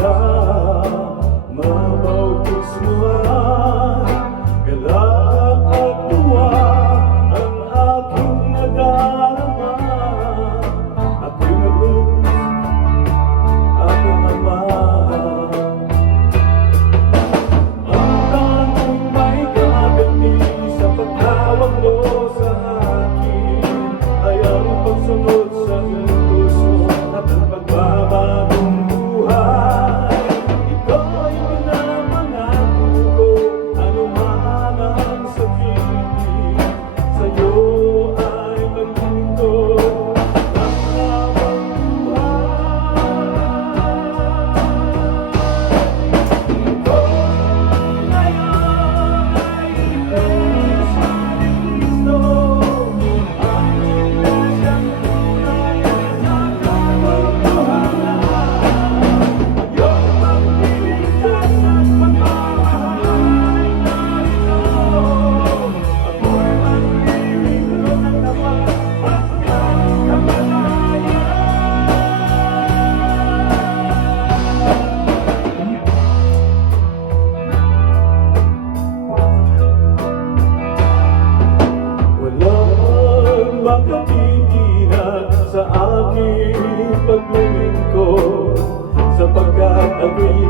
sa mabautismuhan, galak at tuwa ang aking nadarama. Ako'y nalubos, aking ama. Ang tanong may gaganti sa pagtawag mo sa akin ay ang pagsunod sa utos mo at ang pagbabagong buhay. Ikaw ay pinapangako ko, anuman ang sabihin, sa'yo ay maglingkod ng habang buhay. Ikaw ngayon ay Iglesia ni Cristo, ang Iglesyang tunay sa katotohanan. Iyong pagliligtas at pagmamahal narito. Ako'y maglilingkod ng tapat hanggang kamatayan. Walang makatitinag sa aking paglilingkod, sapagkat ako'y